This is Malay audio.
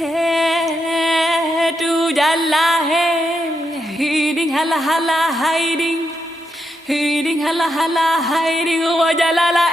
Hey, tu jalla hey, hiding hala hala hiding, hiding hala hala hiding, wa jalala